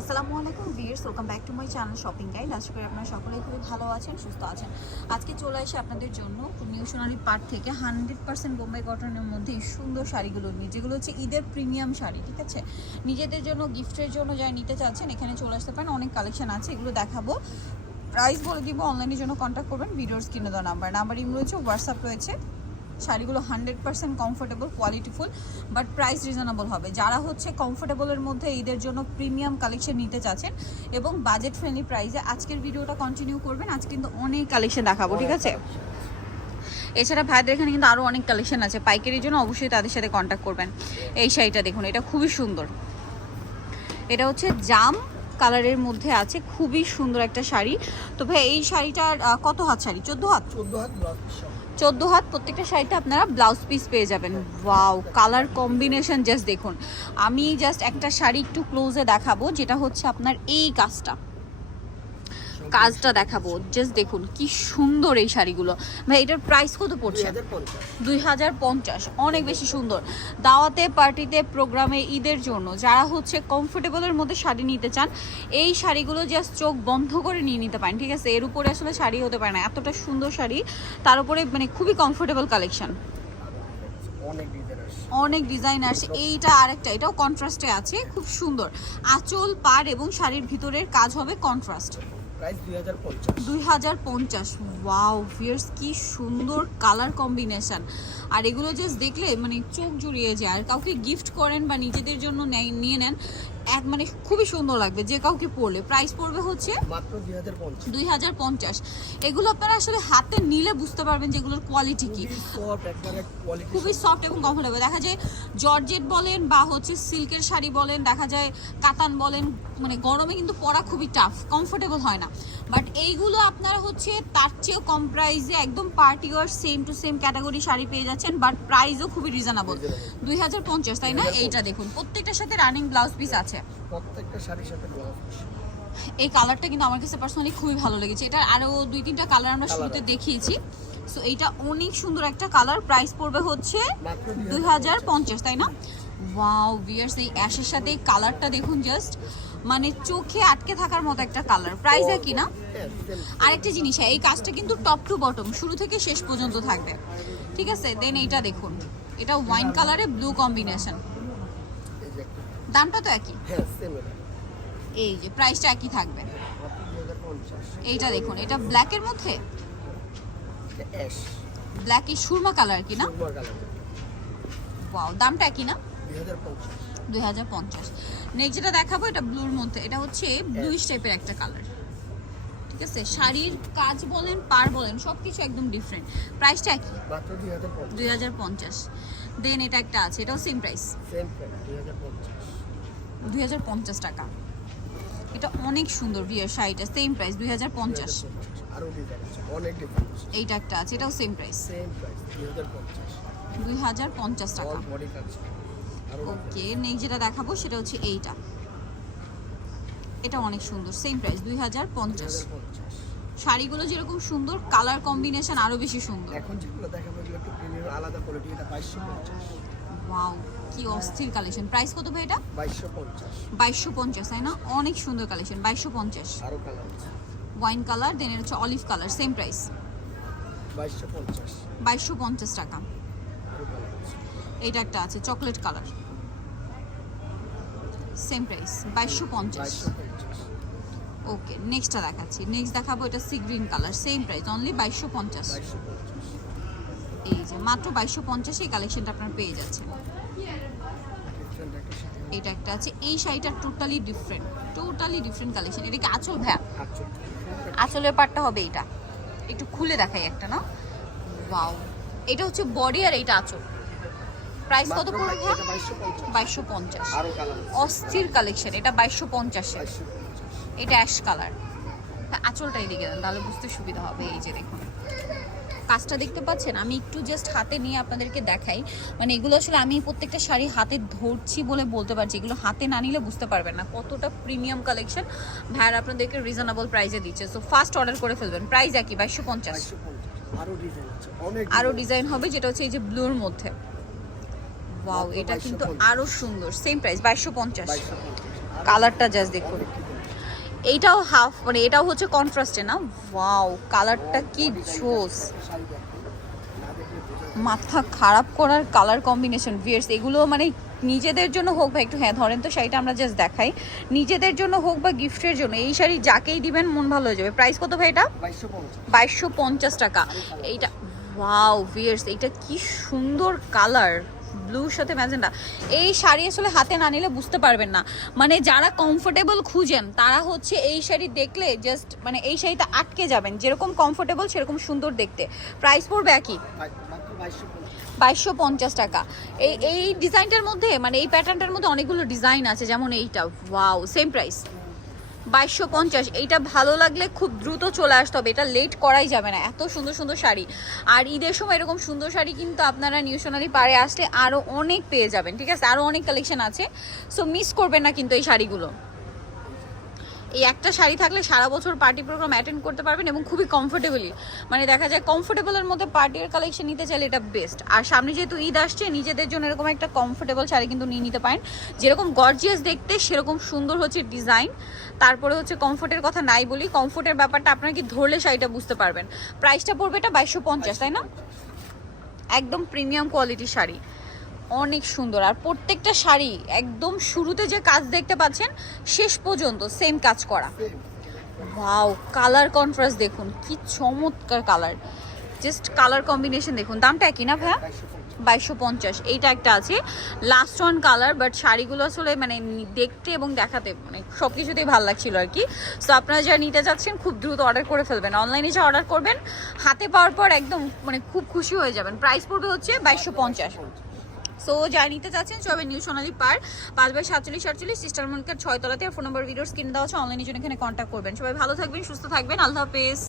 আসসালামু আলাইকুম viewers welcome back to my channel shopping guide. আশা করি আপনারা সকলেই খুবই ভালো আছেন, সুস্থ আছেন। আজকে চলে আসে আপনাদের জন্য নিউ সোনালি পার্ট থেকে হান্ড্রেড পার্সেন্ট বোম্বাই কটনের মধ্যে এই সুন্দর শাড়িগুলো নিয়ে, যেগুলো হচ্ছে ঈদের প্রিমিয়াম শাড়ি, ঠিক আছে? নিজেদের জন্য গিফটের জন্য যারা নিতে চাচ্ছেন, এখানে চলে আসতে পারেন, অনেক কালেকশন আছে, এগুলো দেখাবো। প্রাইস বলে দিব অনলাইনের জন্য কন্ট্যাক্ট করবেন, ভিডিওর স্ক্রিনে দেওয়া নাম্বার নাম্বার ইম রয়েছে হোয়াটসঅ্যাপ রয়েছে। শাড়িগুলো hundred percent comfortable qualityful but price reasonable হবে। যারা হচ্ছে কমফোর্টেবলের মধ্যে ঈদের জন্য প্রিমিয়াম কালেকশন নিতে চাচ্ছেন এবং বাজেট ফ্রেন্ডলি প্রাইসে আজকের ভিডিওটা কন্টিনিউ করবেন। আজ কিন্তু অনেক কালেকশন দেখাবো, ঠিক আছে? এছাড়া ভাইদের এখানে কিন্তু আরও অনেক কালেকশন আছে। পাইকারির জন্য অবশ্যই তাদের সাথে কন্ট্যাক্ট করবেন। এই শাড়িটা দেখুন, এটা খুবই সুন্দর। এটা হচ্ছে জাম কালারের মধ্যে আছে, খুবই সুন্দর একটা শাড়ি। তো ভাই, এই শাড়িটার কত হাত শাড়ি? চোদ্দ হাত? চোদ্দ হাত। চোদ্দ হাত প্রত্যেকটা শাড়িতে আপনারা ব্লাউজ পিস পেয়ে যাবেন। ওয়াও কালার কম্বিনেশন জাস্ট দেখুন। আমি জাস্ট একটা শাড়ি একটু ক্লোজে দেখাবো, যেটা হচ্ছে আপনার এই কাজটা কাজটা দেখাবো। জাস্ট দেখুন কি সুন্দর এই শাড়িগুলো। ভাই এটার প্রাইস কত পড়ছে? দুই হাজার পঞ্চাশ। অনেক বেশি সুন্দর। দাওয়াতে পার্টিতে প্রোগ্রামে ঈদের জন্য যারা হচ্ছে কমফোর্টেবলের মধ্যে শাড়ি নিতে চান এই শাড়িগুলো জাস্ট চোখ বন্ধ করে নিয়ে নিতে পারেন ঠিক আছে? এর উপরে আসলে শাড়ি হতে পারে না। এতটা সুন্দর শাড়ি তার উপরে মানে খুবই কমফোর্টেবল কালেকশন অনেক ডিজাইন আসছে। এইটা আরেকটা এটাও কন্ট্রাস্টে আছে খুব সুন্দর। আঁচল পাড় এবং শাড়ির ভিতরের কাজ হবে কন্ট্রাস্ট সুন্দর কালার কম্বিনেশন আর এগুলো জাস্ট দেখলে মানে চোখ জুড়িয়ে যায়। আর কাউকে গিফট করেন বা নিজেদের জন্য নেয়- নিয়ে নেন এক মানে খুবই সুন্দর লাগবে যে কাউকে পরলে। প্রাইস পড়বে হচ্ছে মাত্র দুই হাজার পঞ্চাশ। দুই হাজার পঞ্চাশ। এগুলো আপনারা আসলে হাতে নিলে বুঝতে পারবেন যে এগুলোর কোয়ালিটি কি। খুবই সফট এবং কমফোর্টেবল দেখা যায় জর্জেট বলেন বা হচ্ছে সিল্কের শাড়ি বলেন দেখা যায় কাতান বলেন মানে গরমে কিন্তু পরা খুবই টাফ কমফোর্টেবল হয় না। বাট এইগুলো আপনারা হচ্ছে তার চেয়েও কম প্রাইসে একদম party wear same to same category sari পেয়ে যাচ্ছেন বাট প্রাইসও খুবই রিজনেবল দুই হাজার পঞ্চাশ তাই না? এইটা দেখুন প্রত্যেকটার সাথে রানিং ব্লাউজ পিস আছে। প্রত্যেকটা শাড়ির সাথে এই কালারটা কিন্তু আমার কাছে পার্সোনালি খুবই ভালো লেগেছে। এটা আরও দুই তিনটা কালার আমরা শুরুতে দেখিয়েছি। সো এইটা অনেক সুন্দর একটা কালার প্রাইস পড়বে হচ্ছে দুই হাজার পঞ্চাশ তাই না? ওয়াও বিয়ার্স এই অ্যাশের সাথে এই কালারটা দেখুন জাস্ট মানে চোখে আটকে থাকার মতো একটা কালার প্রাইস কি না? Same। আরেকটা জিনিস হ্যাঁ, এই কাজটা কিন্তু টপ টু বটম শুরু থেকে শেষ পর্যন্ত থাকবে। ঠিক আছে? দেন এইটা দেখুন। এটা ওয়াইন কালারে ব্লু কম্বিনেশন দামটা তো একই। হ্যাঁ এই যে প্রাইসটা একই থাকবে। এইটা দেখুন এটা ব্ল্যাকের মধ্যে? ব্ল্যাক এই সুরমা কালার কি না? ওয়াও দামটা একই না? দুই হাজার পঞ্চাশ। দুই হাজার পঞ্চাশ। নেক্সট যেটা দেখাবো এটা ব্লুর মধ্যে। এটা হচ্ছে ব্লুইশ টাইপের একটা কালার ঠিক আছে? শাড়ির কাজ বলেন পার বলেন সব কিছু একদম ডিফারেন্ট প্রাইসটা একই? দুই হাজার পঞ্চাশ। দেন এটা একটা আছে এটাও সেম প্রাইস সেম প্রাইস দুই টাকা। এটা অনেক সুন্দর বিয়ার শাড়িটা সেম প্রাইস দুই হাজার পঞ্চাশ। আরও এইটা একটা আছে এটাও সেম প্রাইস সেম প্রাইস দুই হাজার পঞ্চাশ। টাকা। আরও ওকে নেক্সট যেটা দেখাবো সেটা হচ্ছে এইটা। এটা অনেক সুন্দর সেম প্রাইস দুই হাজার পঞ্চাশ। শাড়িগুলো যেরকম সুন্দর কালার কম্বিনেশন আরও বেশি সুন্দর। এখন যেগুলো দেখাবো এগুলো একটু আলাদা কোয়ালিটি এটা বাইশশো পঞ্চাশ। ওয়াও কি অস্থির কালেকশন প্রাইস কত ভাই এটা? বাইশশো পঞ্চাশ। বাইশশো পঞ্চাশ তাই না? অনেক সুন্দর কালেকশন বাইশশো পঞ্চাশ। কালার ওয়াইন কালার দেন এটা হচ্ছে অলিভ কালার সেম প্রাইস বাইশশো পঞ্চাশ। বাইশশো পঞ্চাশ টাকা। এটা একটা আছে চকলেট কালার সেম প্রাইস বাইশশো পঞ্চাশ। বাইশশো পঞ্চাশ। ওকে নেক্সটটা দেখাচ্ছি। নেক্সট দেখাবো এটা sea green colour same price only বাইশশো পঞ্চাশ। বাইশশো পঞ্চাশ। এই যে মাত্র বাইশশো পঞ্চাশে এই কালেকশনটা আপনার পেয়ে যাচ্ছেন। এটা একটা আছে। এই শাড়িটা totally different totally different collection এটা কি আঁচল। আটশো আঁচলের পাটটা হবে এটা একটু খুলে দেখাই একটা না? ওয়াও এটা হচ্ছে বডি আর এইটা আঁচল। প্রাইস কত পড়বে এটা বাইশশো পঞ্চাশ। অস্থির কালেকশন এটা বাইশশো পঞ্চাশে। এটা অ্যাশ কালার আঁচলটা এদিকে দেন তাহলে বুঝতে সুবিধা হবে। এই যে দেখুন। কাজটা দেখতে পাচ্ছেন? আমি একটু জাস্ট হাতে নিয়ে আপনাদেরকে দেখাই। মানে এগুলো আসলে আমি প্রত্যেকটা শাড়ি হাতে ধরছি বলে বলতে পারছি। এগুলো হাতে না নিলে বুঝতে পারবেন না কতটা প্রিমিয়াম কালেকশন ভাইয়ার আপনাদেরকে রিজনেবল প্রাইসে দিচ্ছে। সো ফার্স্ট অর্ডার করে ফেলবেন। প্রাইস একই বাইশশো পঞ্চাশ। আরও ডিজাইন আরও হবে যেটা হচ্ছে এই যে ব্লুর মধ্যে। ওয়াও এটা কিন্তু 2250 আরও সুন্দর। সেম প্রাইস বাইশশো পঞ্চাশ। কালারটা জাস্ট দেখুন। এইটাও হাফ মানে এটাও হচ্ছে কন্ট্রাস্টে না? ওয়াও কালারটা কি জোস। মাথা খারাপ করার কালার কম্বিনেশন ভিয়ার্স এগুলো মানে নিজেদের জন্য হোক বা একটু হ্যাঁ ধরেন তো শাড়িটা আমরা জাস্ট দেখাই। নিজেদের জন্য হোক বা গিফটের জন্য, এই শাড়ি যাকেই দিবেন মন ভালো হয়ে যাবে। প্রাইস কত ভাই এটা? বাইশশো পঞ্চাশ টাকা। এইটা ওয়াও ভিয়ার্স এইটা কি সুন্দর কালার ব্লুর সাথে ম্যাজেন্ডা, এই শাড়ি আসলে হাতে না নিলে বুঝতে পারবেন না। মানে যারা কমফোর্টেবল খুঁজেন, তারা হচ্ছে এই শাড়ি দেখলে জাস্ট মানে এই শাড়িটা আটকে যাবেন। যেরকম কমফোর্টেবল সেরকম সুন্দর দেখতে। প্রাইস পড়বে একই। বাইশশো পঞ্চাশ টাকা। এই এই ডিজাইনটার মধ্যে মানে এই প্যাটার্নটার মধ্যে অনেকগুলো ডিজাইন আছে, যেমন এইটা। ওয়াও সেম প্রাইস বাইশশো পঞ্চাশ। এইটা ভালো লাগলে খুব দ্রুত চলে আসতে হবে। এটা লেট করাই যাবে না। এত সুন্দর সুন্দর শাড়ি। আর ঈদের সময় এরকম সুন্দর শাড়ি কিন্তু আপনারা নিউ পারে আসলে আরও অনেক পেয়ে যাবেন। ঠিক আছে? আরও অনেক কালেকশন আছে। সো মিস করবেন না কিন্তু এই শাড়িগুলো। এই একটা শাড়ি থাকলে সারা বছর পার্টি প্রোগ্রাম অ্যাটেন্ড করতে পারবেন এবং খুবই কমফোর্টেবলি মানে দেখা যায় কমফোর্টেবলের মধ্যে পার্টির কালেকশন নিতে চাইলে এটা বেস্ট আর সামনে যেহেতু ঈদ আসছে, নিজেদের জন্য এরকম একটা কমফোর্টেবল শাড়ি কিন্তু নিয়ে নিতে পারেন। যেরকম গর্জিয়াস দেখতে, সেরকম সুন্দর হচ্ছে ডিজাইন তারপরে হচ্ছে কমফোর্টের কথা নাই বলি কমফোর্টের ব্যাপারটা আপনারা কি ধরলে শাড়িটা বুঝতে পারবেন। প্রাইসটা পড়বে এটা বাইশশো পঞ্চাশ, তাই না? একদম প্রিমিয়াম কোয়ালিটির শাড়ি। অনেক সুন্দর। আর প্রত্যেকটা শাড়ি একদম শুরুতে যে কাজ দেখতে পাচ্ছেন, শেষ পর্যন্ত সেম কাজ করা। ওয়াও কালার কন্ট্রাস্ট দেখুন, কি চমৎকার কালার জাস্ট কালার কম্বিনেশন দেখুন। দামটা একই না ভাইয়া? বাইশশো পঞ্চাশ। এইটা একটা আছে। লাস্ট ওয়ান কালার বাট শাড়িগুলো আসলে মানে দেখতে এবং দেখাতে মানে সব কিছুতেই ভালো লাগছিল আর কি। সো আপনারা যারা নিতে যাচ্ছেন খুব দ্রুত অর্ডার করে ফেলবেন। অনলাইনে যা অর্ডার করবেন, হাতে পাওয়ার পর একদম মানে খুব খুশি হয়ে যাবেন। প্রাইস পড়বে হচ্ছে বাইশশো পঞ্চাশ। সো যাই নিতে চাচ্ছেন সবে নিউ সোনালি পার্ক, পাঁচ বাই সাতচল্লিশ সাতচল্লিশ সিস্টার মনকার ছয়তলাতে আর ফোন নম্বর ভিডিও স্ক্রিন দেওয়া হচ্ছে অনলাইনের জন্য এখানে কন্ট্যাক্ট করবেন। সবাই ভালো থাকবেন, সুস্থ থাকবেন, আল্লাহ হাফেজ।